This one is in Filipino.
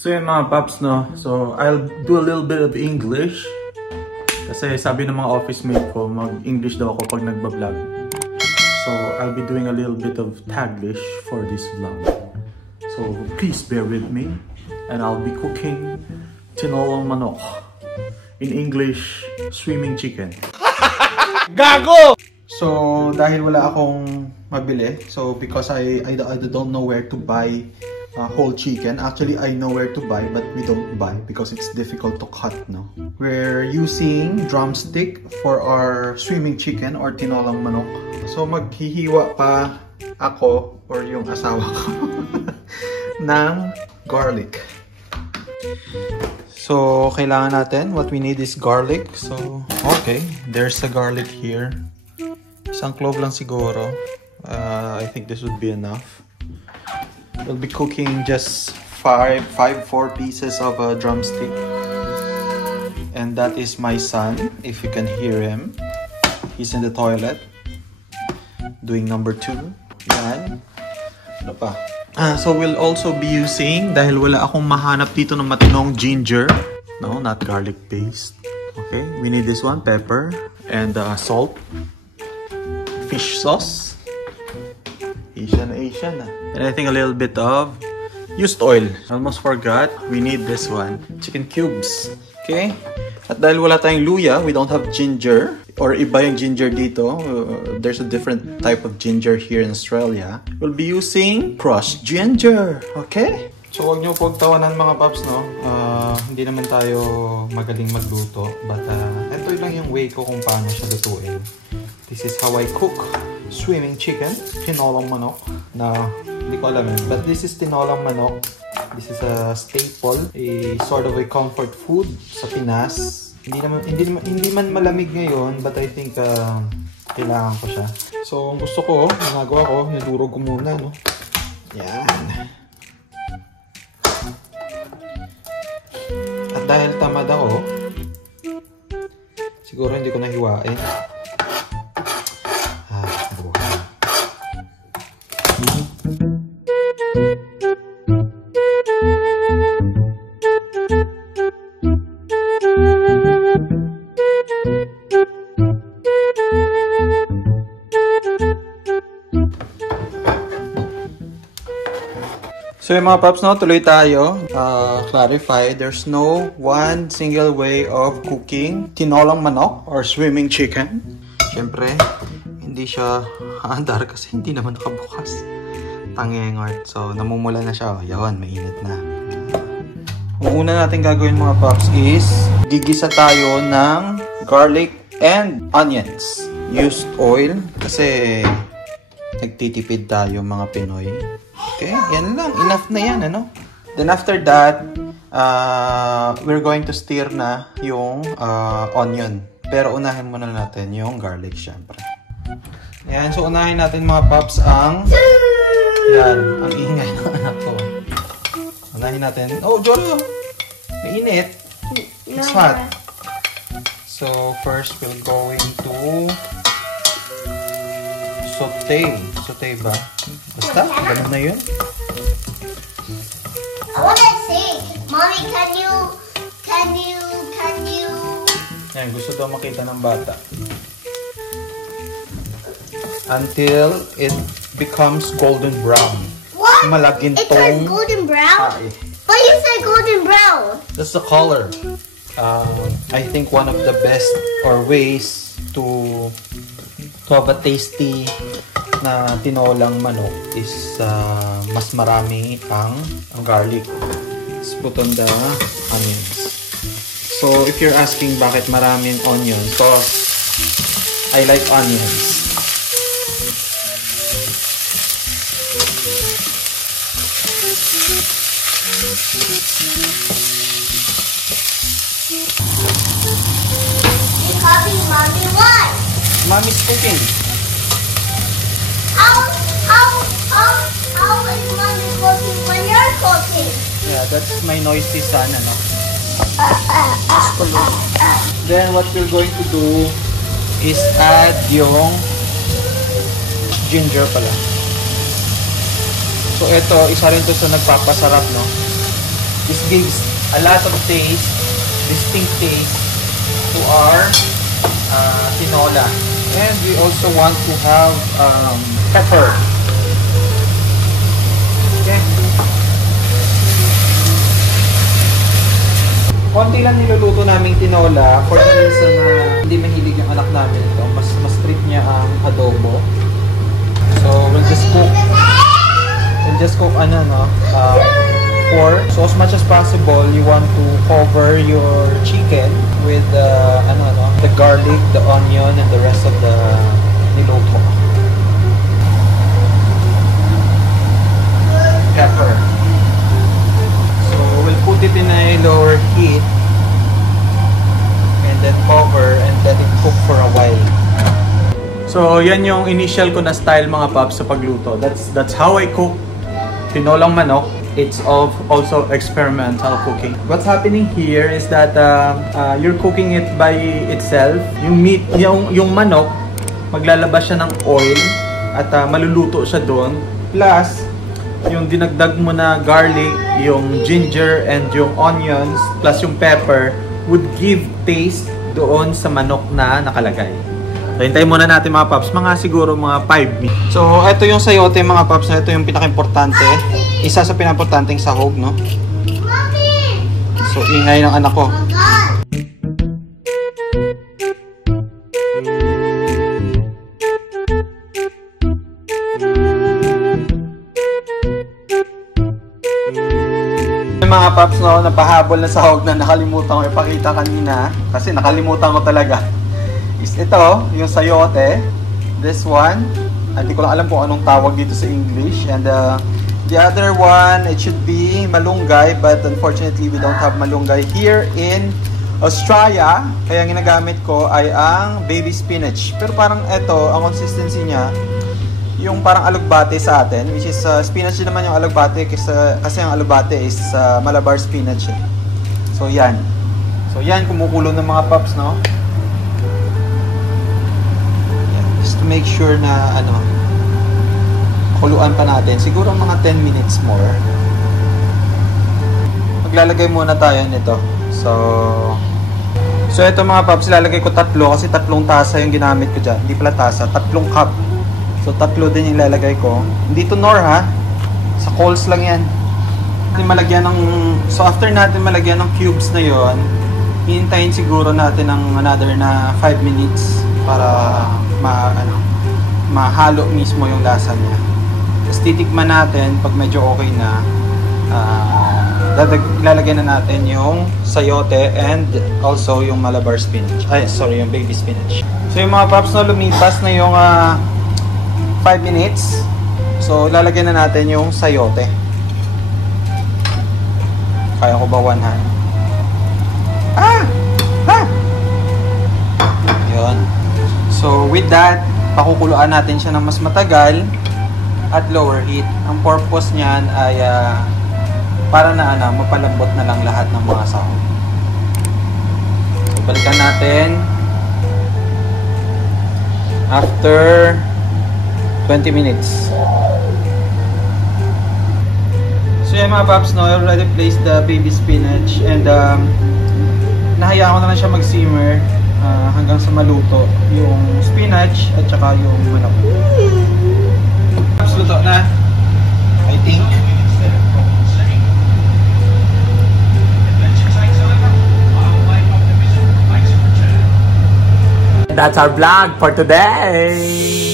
So yun mga paps, no? So I'll do a little bit of English. Kasi sabi ng mga office mate ko, mag-English daw ako pag nagbablog. So I'll be doing a little bit of Taglish for this vlog. So please bear with me. And I'll be cooking tinolang manok. In English, swimming chicken. Gago! So dahil wala akong mabili, so because I don't know where to buy whole chicken. Actually, I know where to buy, but we don't buy because it's difficult to cut, no? We're using drumstick for our swimming chicken or tinolang manok. So, maghihiwa pa ako or yung asawa ko ng garlic. So, kailangan natin, what we need is garlic. So, okay, there's a garlic here. Isang clove lang siguro. I think this would be enough. We'll be cooking just four pieces of a drumstick. And that is my son, if you can hear him. He's in the toilet. Doing number 2. Yan. Ano pa? So we'll also be using, dahil wala akong mahanap dito ng matinong ginger. No, not garlic paste. Okay, we need this one, pepper, and salt. Fish sauce. Asian. And I think a little bit of used oil. Almost forgot. We need this one. Chicken cubes. Okay? At dahil wala tayong luya, we don't have ginger. Or iba yung ginger dito. There's a different type of ginger here in Australia. We'll be using crushed ginger. Okay? So huwag nyo pagtawanan mga paps, no? Hindi naman tayo magaling magluto. But ito lang yung way ko kung paano siya lutuin. This is how I cook swimming chicken, tinolang manok. Na hindi ko alam yun. But this is tinolang manok. This is a staple, a sort of a comfort food sa Pinas. Hindi man malamig ngayon, but I think kailangan ko siya. So, ang gusto ko, ginagawa ko, nilurog ko muna, no? Yan. At dahil tamad ako, siguro hindi ko nahiwain. So yung mga paps, no, tuloy tayo. Clarify, there's no one single way of cooking tinolang manok or swimming chicken. Siyempre, hindi siya haandar kasi hindi naman nakabukas. Tangengot. So, namumula na siya. Yawan, mainit na. Ang una natin gagawin mga paps is gigisa tayo ng garlic and onions. Used oil kasi nagtitipid tayo mga Pinoy. Okay, yan lang. Enough na yan, ano? Then after that, we're going to stir na yung onion. Pero unahin muna natin yung garlic, syempre. Ayan, so unahin natin mga paps ang... Yan, ang ingay ng anak ko. Unahin natin... Oh, Joro! Mainit. It's hot. So, first we're going to... saute. Saute ba? Basta? Ganun na yun? I wanna sing. Mommy, can you... Yan, gusto daw makita ng bata. Until it becomes golden brown. What? Malagintong. It turns golden brown? But you said golden brown. That's the color. I think one of the best or ways to have a tasty na tinolang manok is mas marami ang garlic. Let's put on the onions. So if you're asking bakit maraming onions, because I like onions. You copy Mommy what? Mommy's cooking. How is Mommy cooking when you're cooking? Yeah, that's my noisy son, ano? Then what we're going to do is add yung ginger pala. So ito, isa rin to sa nagpapasarap, no? This gives a lot of taste, distinct taste to our tinola. And we also want to have pepper. Okay. Konti lang niluluto naming tinola for the reason na hindi mahilig yung anak namin ito. Mas trip niya ang adobo. So we'll just cook pork. So as much as possible, you want to cover your chicken with the garlic, the onion, and the rest of the niluto. Pepper. So we'll put it in a lower heat and then cover and let it cook for a while. So yan yung initial ko na style mga paps sa pagluto. That's how I cook tinolang manok. It's also experimental cooking. What's happening here is that you're cooking it by itself. Yung meat, yung manok, maglalabas siya ng oil at maluluto siya doon. Plus, yung dinagdag mo na garlic, yung ginger and yung onions, plus yung pepper would give taste doon sa manok na nakalagay. So, hintayin muna natin mga paps, siguro mga 5 minutes. So, ito yung sayote mga paps, ito yung pinaka-importante. Isa sa pinaka-importanteng sahog, no? So, ingay ng anak ko. Mga paps, no, napahabol na sahog na nakalimutan ko ipakita kanina. Kasi nakalimutan ko talaga. Is ito, yung sayote. This one. Hindi ko lang alam kung anong tawag dito sa English. And the other one, it should be malunggay. But unfortunately, we don't have malunggay here in Australia. Kaya ang ginagamit ko ay ang baby spinach. Pero parang ito, ang consistency niya, yung parang alugbate sa atin. Which is spinach din naman yung alugbate. Kasi ang alugbate is Malabar spinach. So yan. So yan, kumukulo ng mga pups, no? Just to make sure na kuluan pa natin. Siguro mga 10 minutes more. Maglalagay muna tayo nito. So ito mga paps, ilalagay ko 3 kasi 3 tasa yung ginamit ko dyan. Hindi pala tasa, 3 cup. So 3 din yung ilalagay ko. Hindi to nor ha. Sa coals lang yan. So after natin malagyan ng cubes na yon, hihintayin siguro natin ng another na 5 minutes para mahalo mismo yung lasa niya. Tapos titikman natin pag medyo okay na, ilalagay na natin yung sayote and also yung Malabar spinach. Yung baby spinach. So yung mga paps, no, lumipas na yung 5 minutes. So ilalagay na natin yung sayote. Kaya ko ba one hand? Yun. So with that, pakukuluan natin siya ng mas matagal at lower heat. Ang purpose niyan ay para na mapalambot na lang lahat ng mga sahog. So balikan natin after 20 minutes. So yan mga paps, no, I already placed the baby spinach and nahayaan ko na lang siya mag-simmer hanggang sa maluto yung spinach at saka yung manok. Paps, luto na, I think. That's our vlog for today.